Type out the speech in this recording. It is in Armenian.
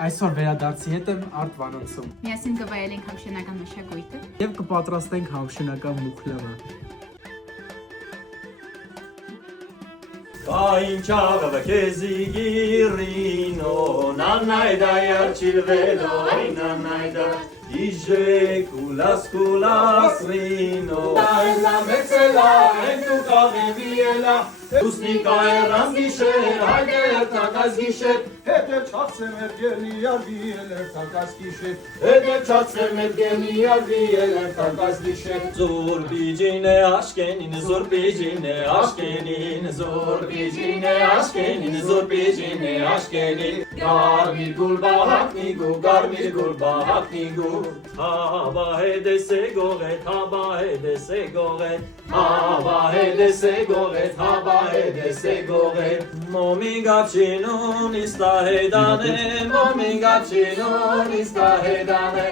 Այսօր վերադարձի հետ եմ Արտ Վանոցում։ Միասին կվայելենք հաղթանակական մշակույթը Եվ կպատրաստենք հաղթանակական մուխլավը։ Կայնչաղը քեզի գիրինո, նանայդա յարջիլվելո, նանայդա Իժե կուլաս ռինո Այլա մեծելա, են դու կաղևի էլա Ուսնիկա էրան գիշեր, հայդ երթակաս գիշեր Հետև չացեմ էր գենի արվի էլ երթակաս գիշեր Հետև չացեմ էր գենի արվի էլ երթակաս գիշեր Զոր բիջին է աշկենին, զոր բիջին է աշկենին Զոր բիջին է աշկենին, զոր բիջին է աշկենին Գարմիր գուլ բահակնիգու, գարմիր գուլ բահակնիգու Հաբա հետես է գողետ, հաբա հետես է գողետ Հաբա հետես է գողետ, հաբա հետես է գողետ Մոմինգապչինուն իստա հետան է, մոմինգապչինուն իստա հետան է